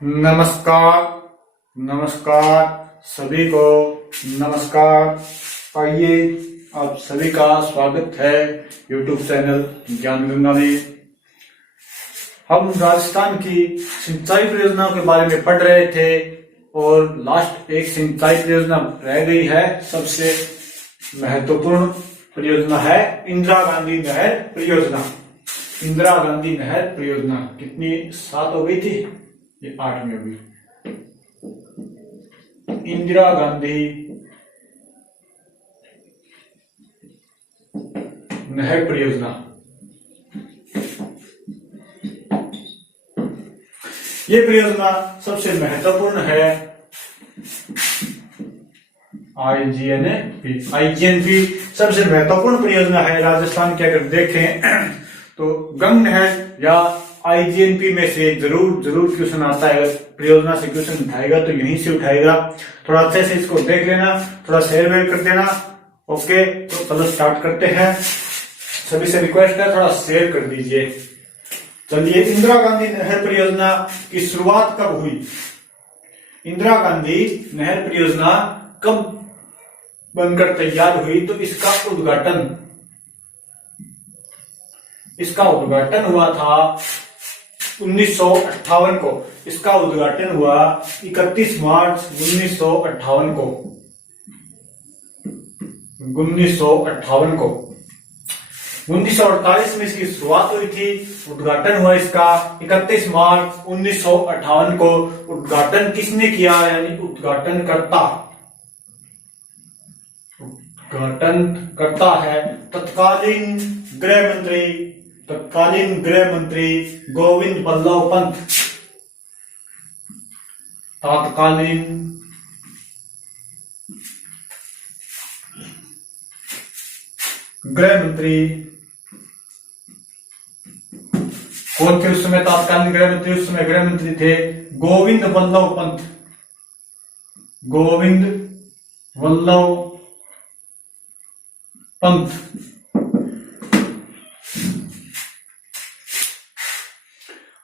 नमस्कार। नमस्कार सभी को। नमस्कार। आइए, आप सभी का स्वागत है YouTube चैनल ज्ञान गंगा में। हम राजस्थान की सिंचाई परियोजनाओं के बारे में पढ़ रहे थे और लास्ट एक सिंचाई परियोजना रह गई है। सबसे महत्वपूर्ण परियोजना है इंदिरा गांधी नहर परियोजना। इंदिरा गांधी नहर परियोजना कितनी 7 हो गई थी, ये 8वीं होगी। इंदिरा गांधी नहर परियोजना, ये परियोजना सबसे महत्वपूर्ण है। आईजीएनपी सबसे महत्वपूर्ण परियोजना है राजस्थान की। अगर देखें तो गंग नहर या आईजीएनपी में से जरूर क्वेश्चन आता है। अगर परियोजना से क्वेश्चन उठाएगा तो यहीं से उठाएगा। थोड़ा अच्छे से इसको देख लेना, थोड़ा शेयर वेयर कर देना। ओके, तो चलो स्टार्ट करते हैं। सभी से रिक्वेस्ट है थोड़ा शेयर कर दीजिए। चलिए, इंदिरा गांधी नहर परियोजना की शुरुआत कब हुई? इंदिरा गांधी नहर परियोजना कब बनकर तैयार हुई? तो इसका उद्घाटन हुआ था 1958 को। इसका उद्घाटन हुआ 31 मार्च 1958 को। 1948 में इसकी शुरुआत हुई थी। उद्घाटन हुआ इसका 31 मार्च 1958 को। उद्घाटन किसने किया? यानी उद्घाटन करता है तत्कालीन गृह मंत्री गोविंद बल्लभ पंत। तत्कालीन गृह मंत्री कौन थे उस समय? तत्कालीन गृह मंत्री उस समय गृह मंत्री थे गोविंद बल्लभ पंत।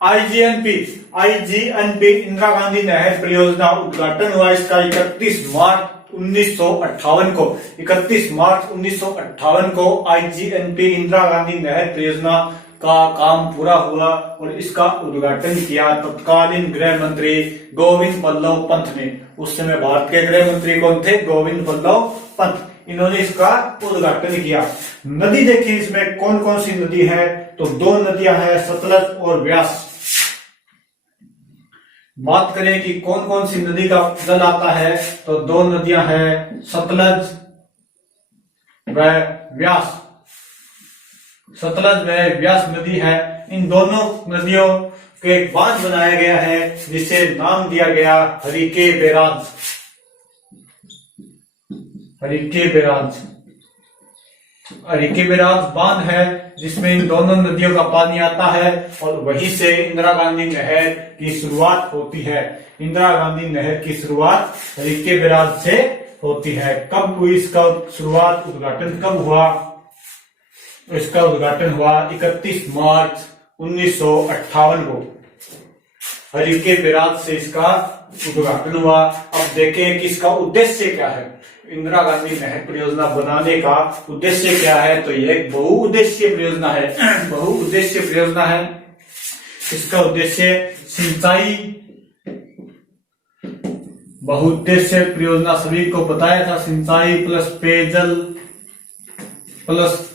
आईजीएनपी इंदिरा गांधी नहर परियोजना उद्घाटन हुआ इसका 31 मार्च 1958 को। 31 मार्च 1958 को आईजीएनपी इंदिरा गांधी नहर परियोजना का काम पूरा हुआ और इसका उद्घाटन किया तत्कालीन गृह मंत्री गोविंद बल्लभ पंत ने। उस समय भारत के गृह मंत्री कौन थे? गोविंद बल्लभ पंत। इन्होंने इसका उद्घाटन किया। नदी देखिए इसमें कौन कौन सी नदी है? तो 2 नदियां हैं, सतलज और व्यास। बात करें कि कौन कौन सी नदी का जल आता है, तो 2 नदियां हैं, सतलज व व्यास। सतलज व व्यास नदी है। इन दोनों नदियों के एक बांध बनाया गया है जिसे नाम दिया गया हरिके बैराज बांध है, जिसमें इन दोनों नदियों का पानी आता है और वहीं से इंदिरा गांधी नहर की शुरुआत होती है। इंदिरा गांधी नहर की शुरुआत हरिके बैराज से होती है। कब हुई इसका शुरुआत? उद्घाटन कब हुआ? इसका उद्घाटन हुआ 31 मार्च 1958 को। हरिके बैराज से इसका उद्घाटन हुआ। अब देखें कि इसका उद्देश्य क्या है। इंदिरा गांधी नहर परियोजना बनाने का उद्देश्य क्या है? तो यह एक बहुउद्देश्यीय परियोजना है। इसका उद्देश्य सिंचाई, बहुउद्देश्य परियोजना सभी को बताया था। सिंचाई प्लस पेयजल प्लस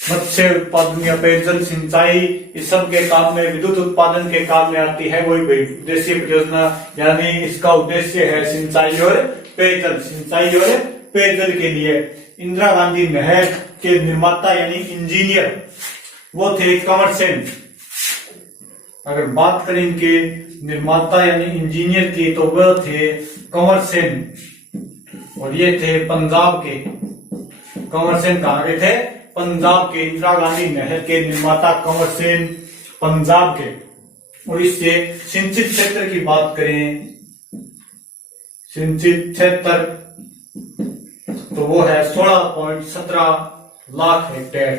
मत्स्य उत्पादन या पेयजल सिंचाई, इस सब के काम में, विद्युत उत्पादन के काम में आती है वही बहुउद्देश्यीय परियोजना। यानी इसका उद्देश्य है सिंचाई और पेयजल के लिए। इंदिरा गांधी नहर के निर्माता यानी इंजीनियर वो थे कंवर सेन। अगर बात करें इनके निर्माता यानी इंजीनियर की, तो वह थे कंवर सेन और ये थे पंजाब के। कंवर सेन कहां के थे? पंजाब के। इंदिरा गांधी नहर के निर्माता कंवर सेन पंजाब के। और इससे सिंचित क्षेत्र की बात करें, सिंचित क्षेत्र तो वो है 16.17 लाख हेक्टेयर।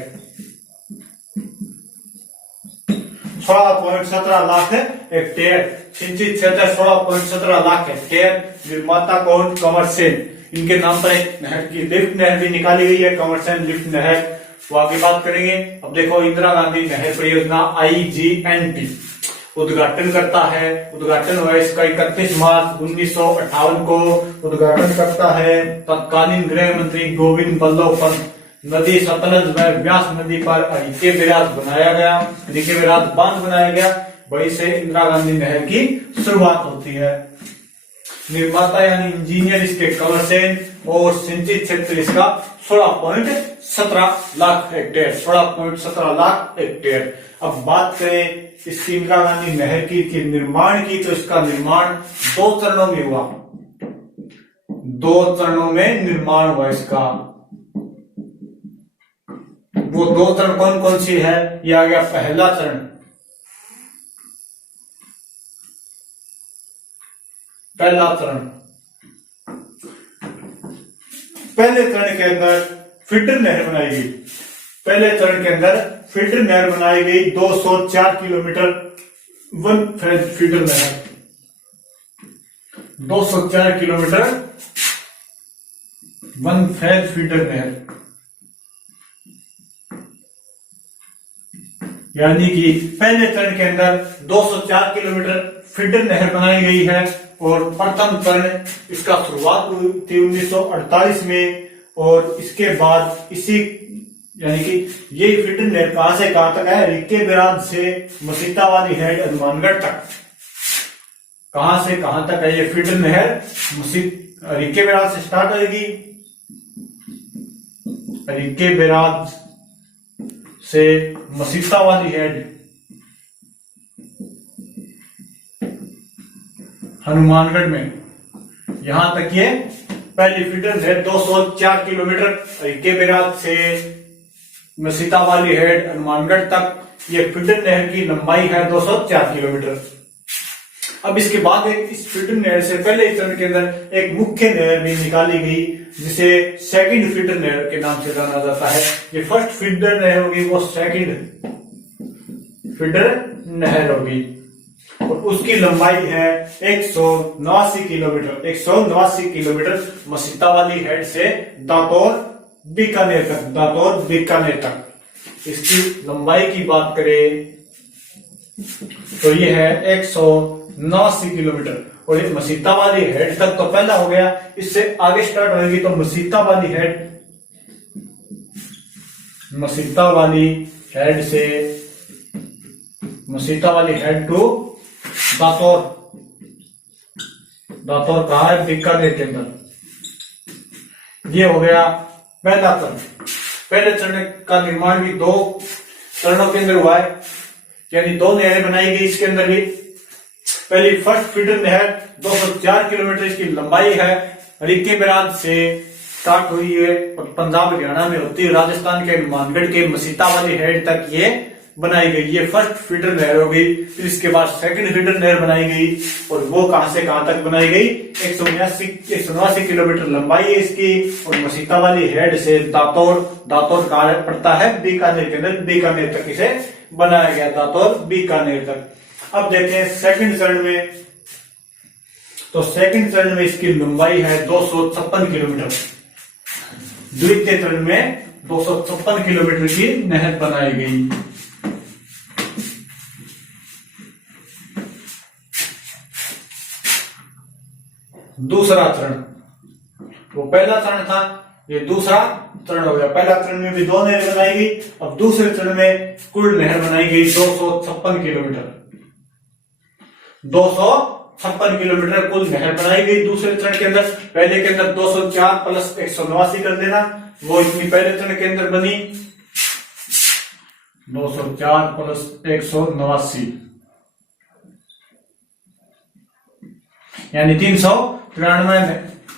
16.17 लाख हेक्टेयर। सिंचित क्षेत्र 16.17 लाख हेक्टेयर। निर्माता कौन? कंवर सेन। इनके नाम पर एक नहर की लिफ्ट नहर भी निकाली गई है, कंवर सेन लिफ्ट नहर। वो आगे बात करेंगे। अब देखो, इंदिरा गांधी नहर परियोजना IGNP उद्घाटन करता है। उद्घाटन हुआ इसका 31 मार्च 1958 को उद्घाटन करता है तत्कालीन गृह मंत्री गोविंद बल्लभ पंत। नदी सतलज व व्यास नदी पर हरिके बैराज बनाया गया, हरिके बैराज बांध बनाया गया। वहीं से इंदिरा गांधी नहर की शुरुआत होती है। निर्माता यानी इंजीनियर इसके कंवर सेन और सिंचित क्षेत्र इसका 16.17 लाख हेक्टेयर। 16.17 लाख हेक्टेयर। अब बात करें इसकी इंदिरा गांधी नहर की निर्माण की, तो इसका निर्माण 2 चरणों में हुआ। 2 चरणों में निर्माण हुआ इसका। वो 2 चरण कौन कौन सी है? ये आ गया पहला चरण। पहला चरण, पहले चरण के अंदर फीडर नहर बनाई गई। पहले चरण के अंदर फीडर नहर बनाई गई 204 किलोमीटर वन फेज फीडर नहर। 204 किलोमीटर वन फेज फीडर नहर, यानी कि पहले चरण के अंदर 204 किलोमीटर फीडर नहर बनाई गई है। और प्रथम चरण इसका शुरुआत हुई थी 1948 में। और इसके बाद इसी यानी कि ये फीडर नहर कहां से कहां तक है? रिक्के बैराज से मसीता वाली हेड हनुमानगढ़ तक। कहां से कहां तक है ये फीडर नहर? रिक्के बैराज से स्टार्ट होगी, रिक्के बैराज से मसीता वाली हेड हनुमानगढ़ में, यहां तक ये पहली फीडर है। 204 किलोमीटर रिक्के बैराज से मसीता वाली हेड हनुमानगढ़ तक ये फीडर नहर की लंबाई है 204 किलोमीटर। अब इसके बाद इस फीडर नहर से पहले चरण के अंदर एक मुख्य नहर भी निकाली गई, जिसे सेकंड फीडर नहर के नाम से जाना जाता है। ये फर्स्ट फीडर नहर होगी, वो सेकंड फीडर नहर होगी। और उसकी लंबाई है 189 किलोमीटर। 189 किलोमीटर मसीता वाली हेड से दातौर बीकानेर तक। दातौर बीकानेर तक इसकी लंबाई की बात करें तो ये है 189 किलोमीटर। और ये मसीता वाली हेड तक तो पहला हो गया, इससे आगे स्टार्ट होगी तो मसीता वाली हेड, मसीता वाली हेड से मसीता वाली हेड टू दातौर। दातौर कहा है? बीकानेर के अंदर। ये हो गया पहला चरण। पहले चरण का निर्माण भी 2 चरणों के अंदर हुआ है, यानी 2 नहरें बनाई गई इसके अंदर भी। पहली फर्स्ट फीडर नहर 204 किलोमीटर इसकी लंबाई है, रिक्के बैराज से स्टार्ट हुई है और पंजाब हरियाणा में होती है, राजस्थान के हनुमानगढ़ के मसीता वाली हेड तक ये बनाई गई। ये फर्स्ट फीडर नहर हो गई। फिर इसके बाद सेकंड फीडर नहर बनाई गई, और वो कहां से कहां तक बनाई गई? 189 किलोमीटर लंबाई है इसकी। और मसीता वाली हेड से दातौर, दातौर कहां पड़ता है? बीकानेर के अंदर। बीकानेर तक इसे बनाया गया, दातौर बीकानेर तक। अब देखते हैं सेकंड चरण में। तो सेकंड चरण में इसकी लंबाई है 256 किलोमीटर। द्वितीय चरण में 256 किलोमीटर की नहर बनाई गई। दूसरा चरण, वो पहला चरण था, ये दूसरा चरण हो गया। पहला चरण में भी 2 नहर बनाई गई। अब दूसरे चरण में कुल नहर बनाई गई 256 किलोमीटर। 256 किलोमीटर कुल नहर बनाई गई दूसरे चरण के अंदर। पहले के अंदर 204 प्लस 189 कर देना, वो इतनी पहले चरण के अंदर बनी। 204 प्लस 189 यानी 393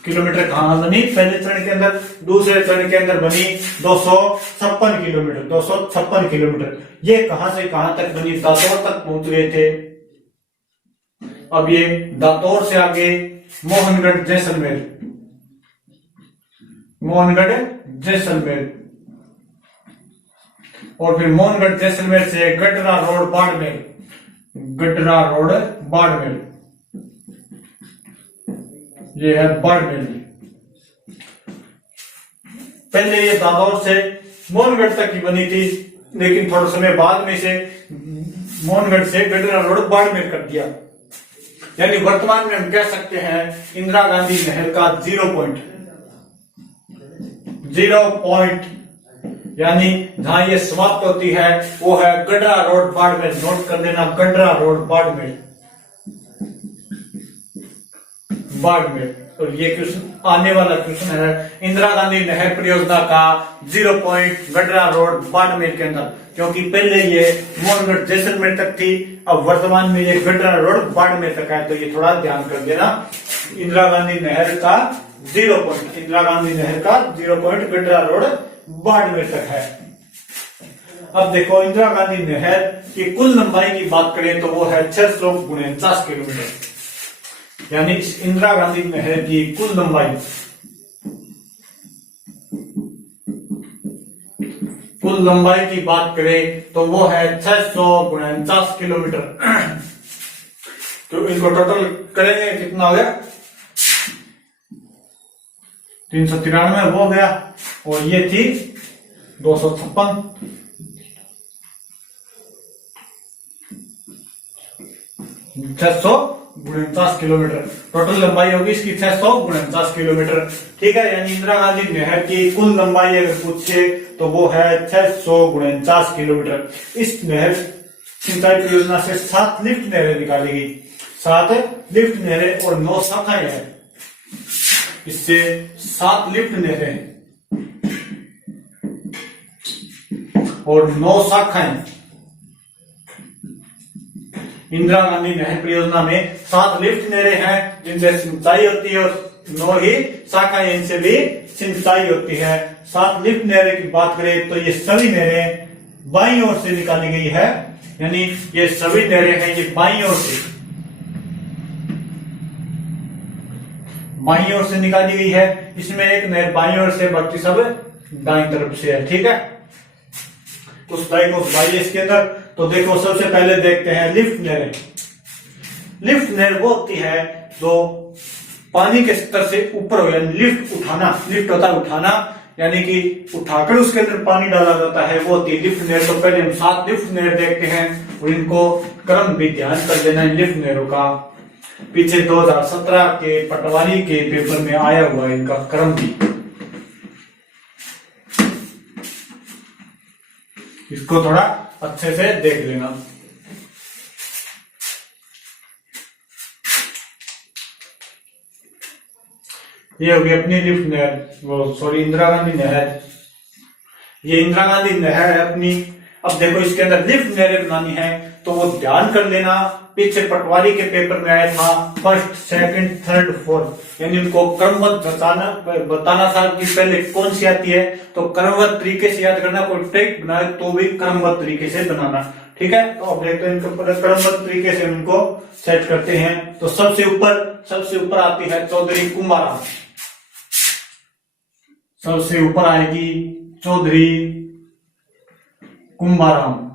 किलोमीटर कहां बनी? पहले चरण के अंदर। दूसरे चरण के अंदर बनी 256 किलोमीटर। 256 किलोमीटर ये कहां से कहां तक बनी? दातौर तक पहुंच गए थे। अब ये दातौर से आगे मोहनगढ़ जैसलमेर, मोहनगढ़ जैसलमेर, और फिर मोहनगढ़ जैसलमेर से गडरा रोड बाड़मेर, गडरा रोड बाड़मेर, ये है बाड़मेर। पहले ये दादौर से मोहनगढ़ तक की बनी थी, लेकिन थोड़ा समय बाद में से मोहनगढ़ से गडरा रोड बाड़मेर कर दिया। यानी वर्तमान में हम कह सकते हैं इंदिरा गांधी नहर का 0 पॉइंट यानी जहां ये समाप्त होती है वो है गडरा रोड बाड़मेर। नोट कर लेना, गडरा रोड बाड़मेर, बाड़मेर। और ये क्वेश्चन आने वाला क्वेश्चन है इंदिरा गांधी नहर परियोजना का 0 पॉइंट गडरा रोड बाड़मेर के अंदर, क्योंकि पहले ये मोहनगढ़ जैसलमेर तक थी, अब वर्तमान में ये गडरा रोड बाड़मेर तक है। तो ये थोड़ा ध्यान कर देना, इंदिरा गांधी नहर का 0 पॉइंट, इंदिरा गांधी नहर का 0 पॉइंट गडरा रोड बाड़मेर तक है। अब देखो इंदिरा गांधी नहर की कुल लंबाई की बात करें तो वो है 649 किलोमीटर। यानी इस इंदिरा गांधी नहर की कुल लंबाई की बात करें तो वो है 649 किलोमीटर। तो इनको टोटल करेंगे कितना हो गया, 393 हो गया, और ये थी 256, 649 किलोमीटर टोटल लंबाई होगी इसकी, 649 किलोमीटर। ठीक है, यानी इंदिरा गांधी नहर की कुल लंबाई अगर पूछे तो वो है 649 किलोमीटर। इस नहर सिंचाई परियोजना से 7 लिफ्ट नहरें निकाली गई, 7 लिफ्ट नहरें और 9 शाखाएं हैं। इससे 7 लिफ्ट नहरें और 9 शाखाएं। इंदिरा गांधी नहर परियोजना में 7 लिफ्ट नहरें हैं जिनसे सिंचाई होती है, और 9 ही शाखाएं, इनसे भी सिंचाई होती है। 7 लिफ्ट नहरें की बात करें तो ये सभी नहरें बाईं ओर से निकाली गई है, यानी ये सभी नहरें हैं ये बाईं ओर से निकाली गई है। इसमें एक नहर बाईं ओर से, बाकी सब दाईं तरफ से है। ठीक है, उस दाई को भाई इसके अंदर। तो देखो सबसे पहले देखते हैं लिफ्ट नहरें। लिफ्ट नहर वो होती है जो पानी के स्तर से ऊपर हो, यानी लिफ्ट उठाना, लिफ्ट होता है उठाना, यानी कि उठाकर उसके अंदर पानी डाला जाता है, वो होती है लिफ्ट नहर। तो पहले हम 7 लिफ्ट नहर देखते हैं और इनको क्रम भी ध्यान कर देना है लिफ्ट नहरों का। पीछे 2017 के पटवारी के पेपर में आया हुआ है इनका क्रम भी, इसको थोड़ा अच्छे से देख लेना। ये होगी अपनी लिफ्ट नहर, वो सॉरी इंदिरा गांधी नहर, ये इंदिरा गांधी नहर है अपनी। अब देखो इसके अंदर लिफ्ट नहरें बनानी है तो वो ध्यान कर लेना, पीछे पटवारी के पेपर में आया था 1st, 2nd, 3rd, 4th, यानी उनको क्रमबद्ध बताना था कि पहले कौन सी आती है। तो क्रमबद्ध तरीके से याद करना, कोई टेक्स्ट बनाए तो भी क्रमबद्ध तरीके से बनाना। ठीक है, तो अब देखते हैं इनको क्रमबद्ध तरीके से उनको सेट करते हैं। तो सबसे ऊपर आती है चौधरी कुंभाराम, सबसे ऊपर आएगी चौधरी कुंभाराम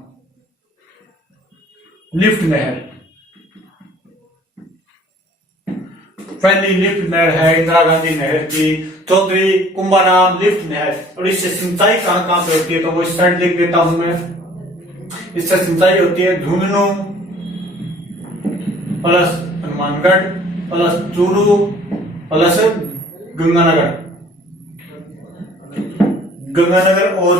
लिफ्ट नहर। पहली लिफ्ट नहर है इंदिरा गांधी नहर की चौधरी कुंभाराम लिफ्ट नहर। और इससे सिंचाई कहां पे होती है तो वो इस साइड लिख देता हूं मैं। इससे सिंचाई होती है Jhunjhunu plus Hanumangarh plus Churu plus Ganganagar और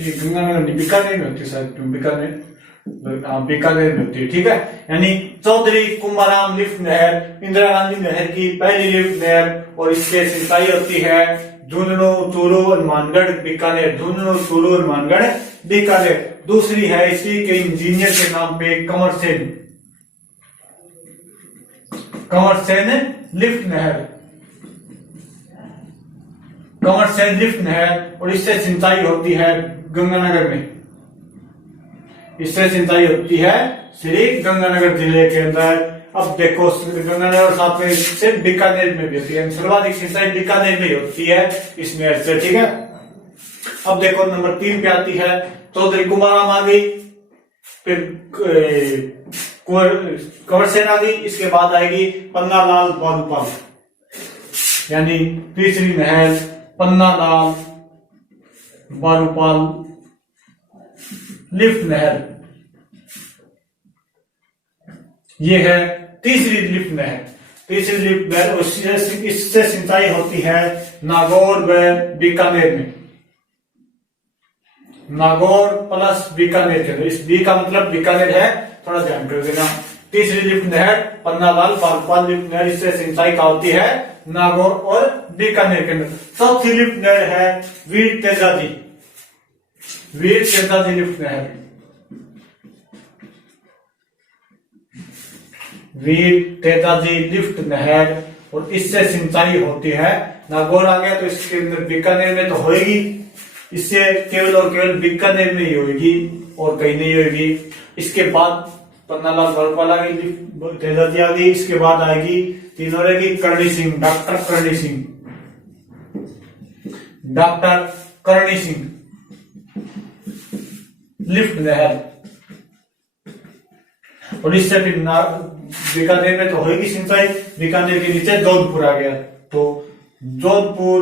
गंगानगर बीकानेर में होती है शायद, बीकानेर में होती है। ठीक है, यानी चौधरी कुंभाराम लिफ्ट नहर इंदिरा गांधी नहर की पहली लिफ्ट नहर, और इससे सिंचाई होती है झुंझुनू, चूरू, हनुमानगढ़, बीकानेर, झुंझुनू, चूरू, हनुमानगढ़, बीकानेर। दूसरी है इसी के इंजीनियर के नाम पे कंवर सेन लिफ्ट नहर, कंवर सेन लिफ्ट नहर, और इससे सिंचाई होती है गंगानगर में, इससे सिंचाई होती है श्री गंगानगर जिले के अंदर। अब देखो गंगानगर साथ में से बीकानेर में भी होती है, सर्वाधिक सिंचाई बीकानेर में होती है इस नहर से। ठीक है, अब देखो नंबर 3 पे आती है चौधरी कुंभाराम आ गई, फिर कंवर नदी, इसके बाद आएगी पन्नालाल बारूपाल, यानी तीसरी नहर पन्नालाल बारूपाल लिफ्ट नहर। ये है तीसरी लिफ्ट नहर। तीसरी लिफ्ट नहर, इससे सिंचाई होती है नागौर व बीकानेर में। नागौर प्लस बीकानेर के अंदर, इस बी का मतलब बीकानेर है, थोड़ा ध्यान कर देना। तीसरी लिफ्ट नहर पन्नालाल बारूपाल लिफ्ट नहर, इससे सिंचाई का होती है नागौर और बीकानेर के अंदर। चौथी लिफ्ट नहर है वीर तेजाजी, वीर तेजाजी लिफ्ट नहर, वीर तेजाजी लिफ्ट नहर, और इससे सिंचाई होती है। नागौर आ गया तो इसके अंदर बीकानेर में तो होगी, इससे केवल और केवल बीकानेर में ही होगी और कहीं नहीं होगी। इसके बाद पन्नालाल बारूपाल आ गई, तेजाजी आ गई, इसके बाद आएगी तीनों रहेगी Karni Singh, doctor Karni Singh, doctor Karni Singh lift नहर, और इससे फिर बीकानेर में तो होगी सिंचाई। बीकानेर के नीचे जोधपुर आ गया, तो जोधपुर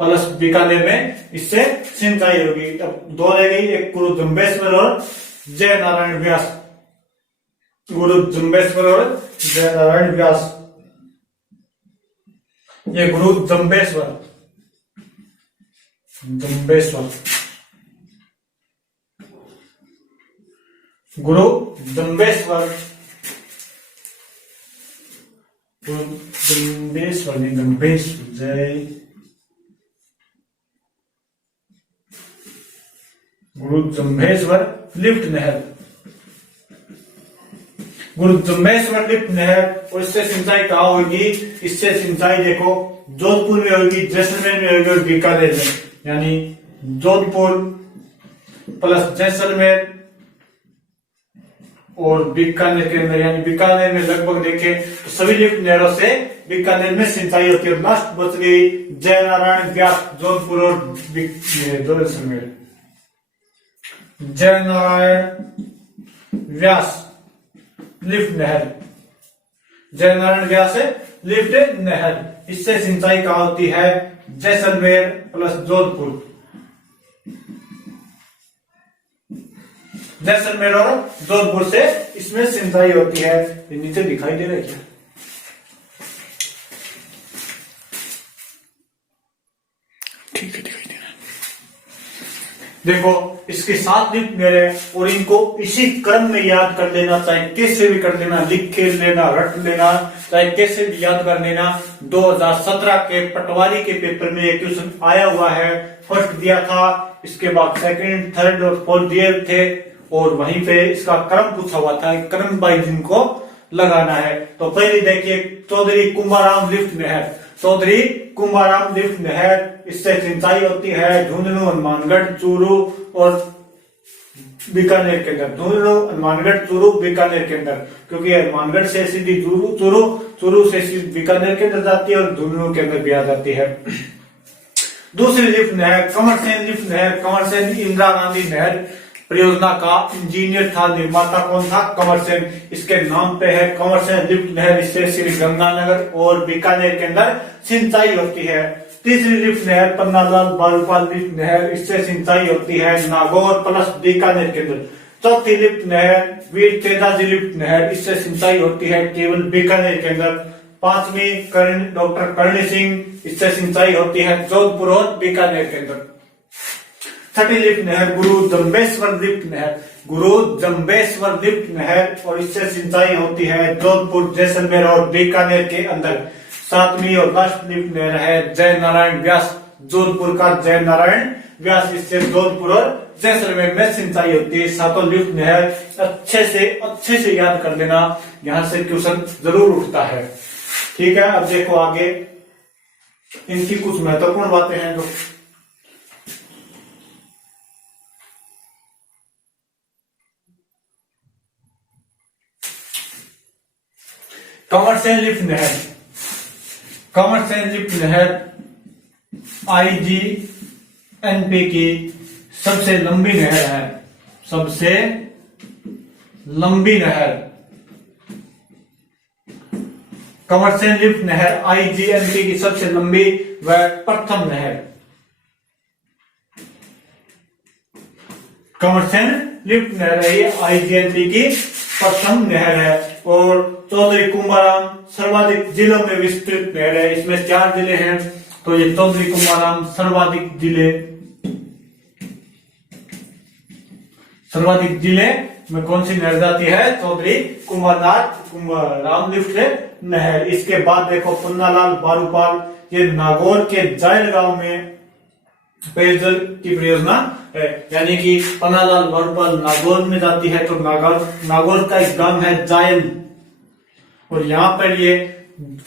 प्लस बीकानेर में इससे सिंचाई होगी। अब दो रह गई, एक गुरु जम्बेश्वर और जय नारायण व्यास, गुरु जम्बेश्वर और जय नारायण व्यास। ये गुरु जम्बेश्वर, जम्बेश्वर, गुरु जम्बेश्वर, जम्बेश्वर नहीं जम्बेश्वर, जय गुरु जम्बेश्वर लिफ्ट नहर, गुरु जम्बेश्वर लिफ्ट नहर, और इससे सिंचाई कहाँ होगी? इससे सिंचाई देखो जोधपुर में होगी, जैसलमेर में होगी और बीकानेर में, यानी जोधपुर प्लस जैसलमेर और बीकानेर के अंदर, यानी बीकानेर में लगभग देखें तो सभी लिफ्ट नहरों से बीकानेर में सिंचाई होती है। लास्ट बच गई जय नारायण व्यास, जोधपुर और जैसलमेर। जय नारायण व्यास लिफ्ट नहर, जय नारायण व्यास लिफ्ट नहर, इससे सिंचाई कहाँ होती है? जैसलमेर प्लस जोधपुर, जैसलमेर और जोधपुर से इसमें सिंचाई होती है। ये नीचे दिखाई दे रहा है क्या? ठीक है, दिखाई दे रहा है। देखो इसके साथ लिफ्ट नहर है और इनको इसी क्रम में याद कर लेना, चाहे कैसे भी कर लेना, लिख के लेना, रट लेना, चाहे कैसे भी याद कर लेना। 2017 के पटवारी के पेपर में एक क्वेश्चन आया हुआ है, फर्स्ट दिया था, इसके बाद सेकंड, थर्ड और फोर्थ दिए थे, और वहीं पे इसका क्रम पूछा हुआ था, क्रम वाइज इनको लगाना है। तो पहले देखिए चौधरी कुंभाराम लिफ्ट नहर, चौधरी कुंभाराम लिफ्ट नहर, इससे सिंचाई होती है झुंझुनू, हनुमानगढ़, चूरू और बीकानेर के अंदर। झुंझुनू, हनुमानगढ़, चूरू, बीकानेर के अंदर, क्योंकि हनुमानगढ़ से सीधी चूरू, चूरू से सीधी बीकानेर के अंदर जाती है और झुंझुनू के अंदर भी आ जाती है। दूसरी लिफ्ट नहर कंवरसेन लिफ्ट नहर, कंवरसेन इंदिरा गांधी नहर परियोजना का इंजीनियर था, निर्माता कौन था? कंवरसेन। इसके नाम पे है कंवरसेन लिफ्ट नहर, इससे श्री गंगानगर और बीकानेर के अंदर सिंचाई होती है। तीसरी लिफ्ट नहर पन्नालाल बारूपाल लिफ्ट नहर, इससे सिंचाई होती है नागौर प्लस बीकानेर के अंदर। चौथी लिफ्ट नहर वीर तेजाजी लिफ्ट नहर, इससे सिंचाई होती है केवल बीकानेर के अंदर। पांचवी डॉक्टर करणी सिंह, इससे सिंचाई होती है जोधपुर और बीकानेर के अंदर। छठी लिफ्ट नहर गुरु जम्बेश्वर लिफ्ट नहर, गुरु जम्बेश्वर लिफ्ट नहर, और इससे सिंचाई होती है जोधपुर, जैसलमेर और बीकानेर के अंदर। सातवीं और लास्ट लिफ्ट नहर है जय नारायण व्यास, जोधपुर का जय नारायण व्यास, इससे जोधपुर और जैसलमेर में सिंचाई होती है। सातों लिफ्ट नहर अच्छे से याद कर लेना, यहां से क्वेश्चन जरूर उठता है। ठीक है, अब देखो आगे इनकी कुछ महत्वपूर्ण बातें हैं जो कंवरसेन लिफ्ट नहर, कंवरसेन लिफ्ट नहर IGNP की सबसे लंबी नहर है, सबसे लंबी नहर। कमरसेन लिफ्ट नहर आईजीएनपी की सबसे लंबी व प्रथम नहर। कमरसेन लिफ्ट नहर है ये आईजीएनपी की प्रथम नहर है। और चौधरी कुंभाराम सर्वाधिक जिलों में विस्तृत नहर है। इसमें 4 जिले हैं, तो ये चौधरी कुंभाराम सर्वाधिक जिले में कौन सी नहर जाती है? चौधरी कुंभाराम लिफ्ट नहर। इसके बाद देखो पन्नालाल बारूपाल, ये नागौर के जायल गांव में पेयजल की परियोजना है। यानी कि पन्नालाल बारूपाल नागौर में जाती है, तो नागौर का एक गांव है जायल, और यहाँ पर ये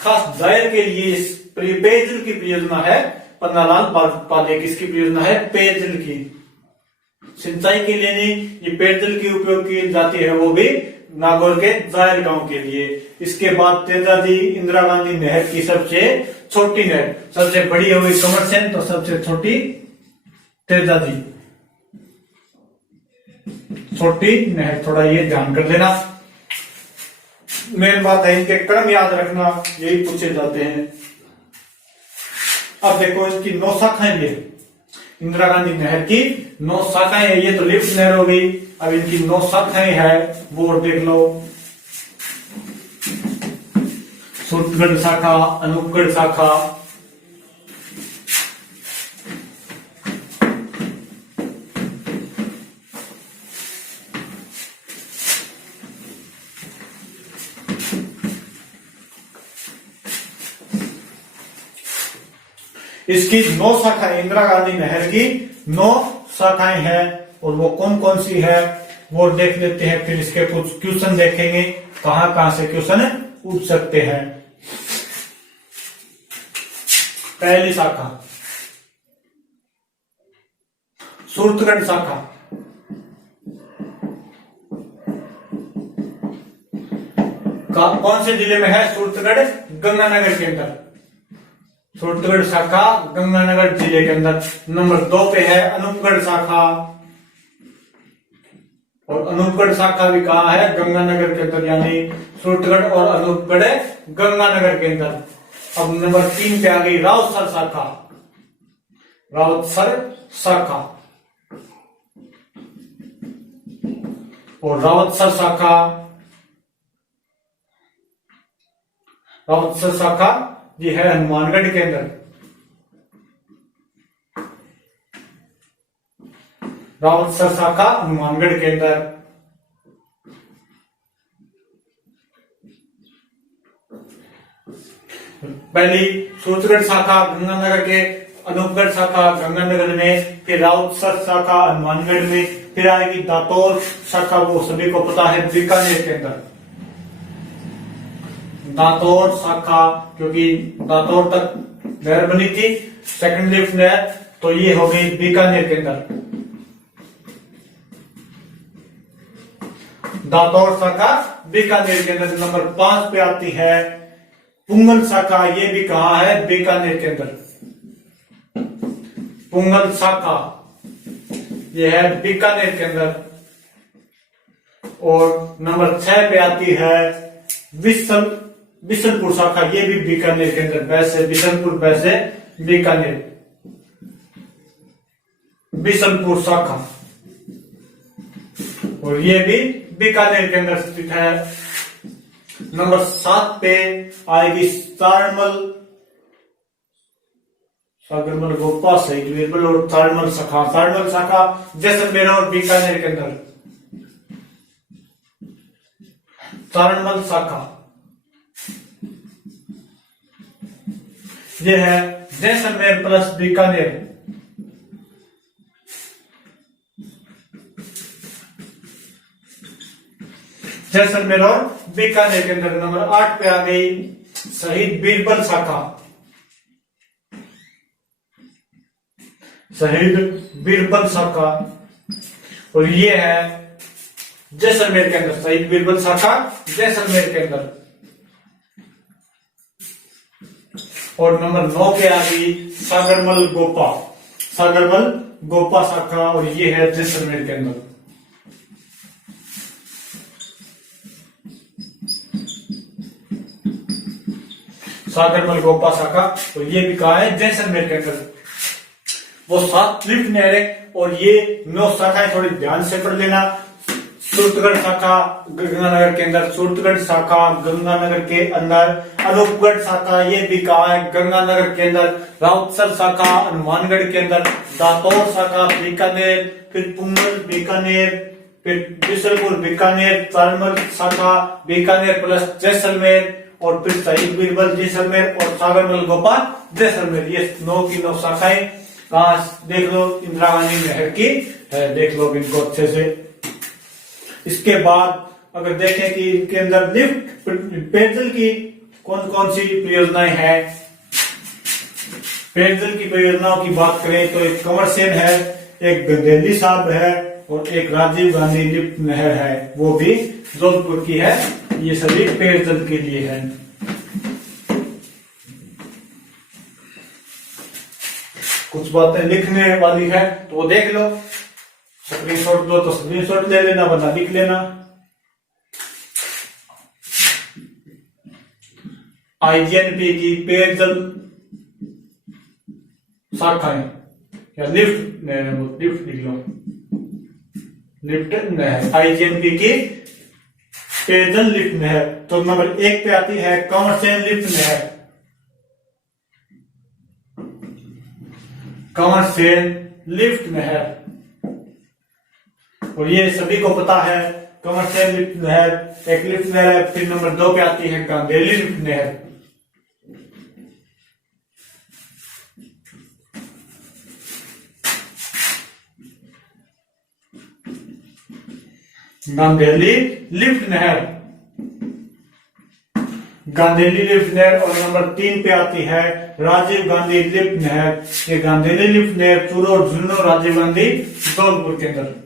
खास जायल के लिए पेयजल की परियोजना है। पन्नालाल बारूपाल एक इसकी परियोजना है पेयजल की, सिंचाई के लिए नहीं, ये पेयजल की उपयोग की जाती है, वो भी नागौर के जायल गांव के लिए। इसके बाद तेजाजी इंदिरा गांधी नहर की सबसे छोटी नहर, सबसे बड़ी हो गई कमरसेन, तो सबसे छोटी तेजाजी छोटी नहर। थोड़ा ये ध्यान कर लेना, मेन बात है इनके क्रम याद रखना, यही पूछे जाते हैं। अब देखो इनकी 9 शाखाएं भी है, इंदिरा गांधी नहर की 9 शाखाएं है। ये तो लिफ्ट नहर हो गई, अब इनकी 9 शाखाएं है, वो देख लो। सूरतगढ़ शाखा, अनूपगढ़ शाखा, इसकी 9 शाखाएं, इंदिरा गांधी नहर की 9 शाखाएं हैं। और वो कौन कौन सी है वो देख लेते हैं, फिर इसके कुछ क्वेश्चन देखेंगे, कहां कहां से क्वेश्चन उठ सकते हैं। पहली शाखा सूरतगढ़ शाखा, कौन से जिले में है? सूरतगढ़ गंगानगर के अंदर, सूरतगढ़ शाखा गंगानगर जिले के अंदर। नंबर 2 पे है अनूपगढ़ शाखा, और अनूपगढ़ शाखा भी कहाँ है? गंगानगर के अंदर, यानी सूरतगढ़ और अनूपगढ़ गंगानगर के अंदर। अब नंबर 3 पे आ गई रावतसर शाखा, रावतसर शाखा, और रावतसर शाखा ये है हनुमानगढ़ के अंदर। रावतसर शाखा हनुमानगढ़ के अंदर। पहली सूरतगढ़ शाखा गंगानगर के, अनूपगढ़ शाखा गंगानगर में, फिर रावतसर शाखा हनुमानगढ़ में, फिर आएगी दातौर शाखा, वो सभी को पता है, बीकानेर के अंदर। दातौर शाखा, क्योंकि दातौर तक नहर बनी थी सेकंड लिफ्ट नहर, तो ये हो गई बीकानेर के अंदर। दातौर शाखा बीकानेर के अंदर। नंबर 5 पे आती है पुंगल शाखा, ये भी कहा है? बीकानेर के अंदर। पुंगल शाखा ये है बीकानेर के अंदर। और नंबर 6 पे आती है बिशनपुर शाखा, ये भी बीकानेर के अंदर। वैसे बिशनपुर, वैसे बीकानेर, बिशनपुर शाखा, और ये भी बीकानेर के अंदर स्थित है। नंबर 7 पे आएगी सागरमल गोपा शहीद वीरबल और सारमल शाखा। सारमल शाखा जैसलमेर और बीकानेर के अंदर। सारमल शाखा ये है जैसलमेर प्लस बीकानेर। जैसलमेर और बीकानेर के अंदर। नंबर 8 पे आ गई शहीद बीरबल शाखा। शहीद बीरबल शाखा, और ये है जैसलमेर के अंदर। शहीद बीरबल शाखा जैसलमेर के अंदर। और नंबर 9 पे आ गई सागरमल गोपा शाखा, और ये है जैसलमेर के अंदर। सागरमल गोपा शाखा, और ये भी कहा है जैसलमेर के अंदर। वो 7 लिफ्ट नहर है और ये 9 शाखाएं थोड़ी ध्यान से पढ़ लेना। सूरतगढ़ शाखा गंगानगर के अंदर, सूरतगढ़ शाखा गंगानगर के अंदर, अनूपगढ़ शाखा ये भी कहा है गंगानगर के अंदर, राउतसर शाखा हनुमानगढ़ के अंदर, दातौर शाखा बीकानेर, फिर पुंगल बीकानेर, फिर बिशनपुर बीकानेर, चारमल शाखा बीकानेर प्लस जैसलमेर, और फिर शहीद बीरबल जैसलमेर और सागरमल गोपाल जैसलमेर। ये 9 की 9 शाखाएं कहा देख लो, इंदिरा गांधी नहर की है, देख लो इनको अच्छे से। इसके बाद अगर देखें कि इनके अंदर लिफ्ट पेयजल की कौन कौन सी परियोजनाएं हैं, पेयजल की परियोजनाओं की बात करें तो एक कंवर सेन है, एक गंदेली साहब है और एक राजीव गांधी लिफ्ट नहर है, वो भी जोधपुर की है। ये सभी पेयजल के लिए है। कुछ बातें लिखने वाली है तो वो देख लो, स्क्रीनशॉट दो तो स्क्रीनशॉट ले लेना, वरना लिख लेना। आईजीएनपी की पेयजल शाखाएं या लिफ्ट नहर, लिफ्ट लिख लो, लिफ्ट नहर, आईजीएनपी की पेयजल लिफ्ट नहर। तो नंबर 1 पे आती है कंवर सेन लिफ्ट नहर, कंवर सेन लिफ्ट नहर, और ये सभी को पता है कंवर सेन लिफ्ट नहर एक लिफ्ट नहर है। फिर नंबर 2 पे आती है गांधेली लिफ्ट नहर, गांधेली लिफ्ट नहर, गांधेली लिफ्ट नहर। और नंबर 3 पे आती है राजीव गांधी लिफ्ट नहर। ये गांधेली लिफ्ट नहर चूरू और झुंझुनू राजीव गांधी जोधपुर के अंदर।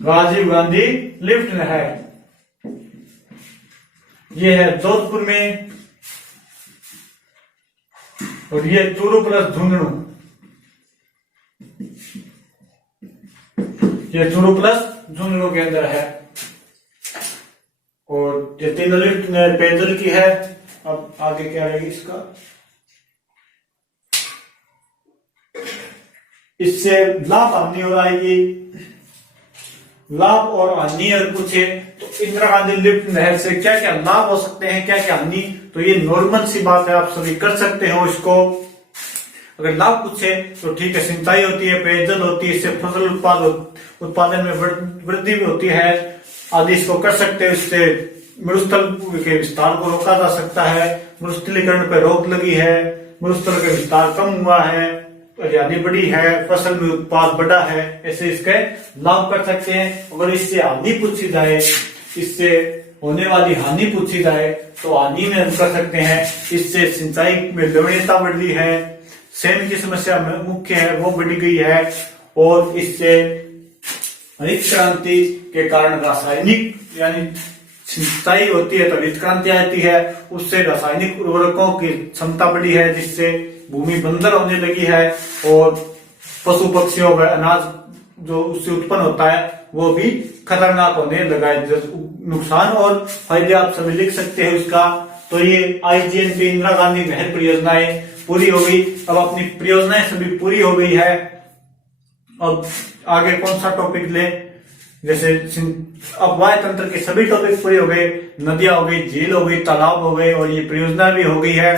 राजीव गांधी लिफ्ट नहर ये है जोधपुर में, और ये चूरू प्लस झुंझुनू, ये चूरू प्लस झुंझुनू के अंदर है। और ये 3 लिफ्ट पेयजल की है। अब आगे क्या रहेगी इसका, इससे लाभ हानि हो आएगी। लाभ और हानि अगर पूछे तो इंदिरा गांधी लिफ्ट नहर से क्या क्या लाभ हो सकते हैं, क्या क्या हानि, तो ये नॉर्मल सी बात है, आप सभी कर सकते हो इसको। अगर लाभ पूछे तो ठीक है, सिंचाई होती है, पेयजल होती है, इससे फसल उत्पादन में वृद्धि भी होती है आदि, इसको कर सकते हो। इससे मरुस्थल के विस्तार को रोका जा सकता है, मरुस्थलीकरण पर रोक लगी है, मरुस्थल का विस्तार कम हुआ है, हरियाली बढ़ी है, फसल में उत्पाद बढ़ा है, ऐसे इसके लाभ कर सकते हैं। अगर इससे हानि पूछी जाए, इससे होने वाली हानि पूछी जाए तो हानि में हम कर सकते हैं, इससे सिंचाई में लवणीयता बढ़ रही है, सेम की समस्या मुख्य है वो बढ़ी गई है, और इससे हरित क्रांति के कारण रासायनिक यानी सिंचाई होती है तो हरित क्रांति आती है, उससे रासायनिक उर्वरकों की क्षमता बढ़ी है, जिससे भूमि बंजर होने लगी है, और पशु पक्षियों का अनाज जो उससे उत्पन्न होता है वो भी खतरनाक होने लगा है। नुकसान और फायदे आप सभी लिख सकते हैं उसका। तो ये आईजीएनपी इंदिरा गांधी नहर परियोजनाएं पूरी हो गई। अब अपनी परियोजनाएं सभी पूरी हो गई है। अब आगे कौन सा टॉपिक ले, जैसे अब वायु तंत्र के सभी टॉपिक पूरे हो गए, नदियां हो गई, झील हो गई, तालाब हो गए, और ये परियोजना भी हो गई है।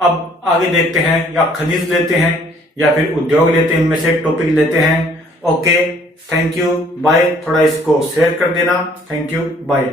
अब आगे देखते हैं, या खनिज लेते हैं या फिर उद्योग लेते हैं, इनमें से एक टॉपिक लेते हैं। Okay, thank you, bye. थोड़ा इसको शेयर कर देना। Thank you, bye.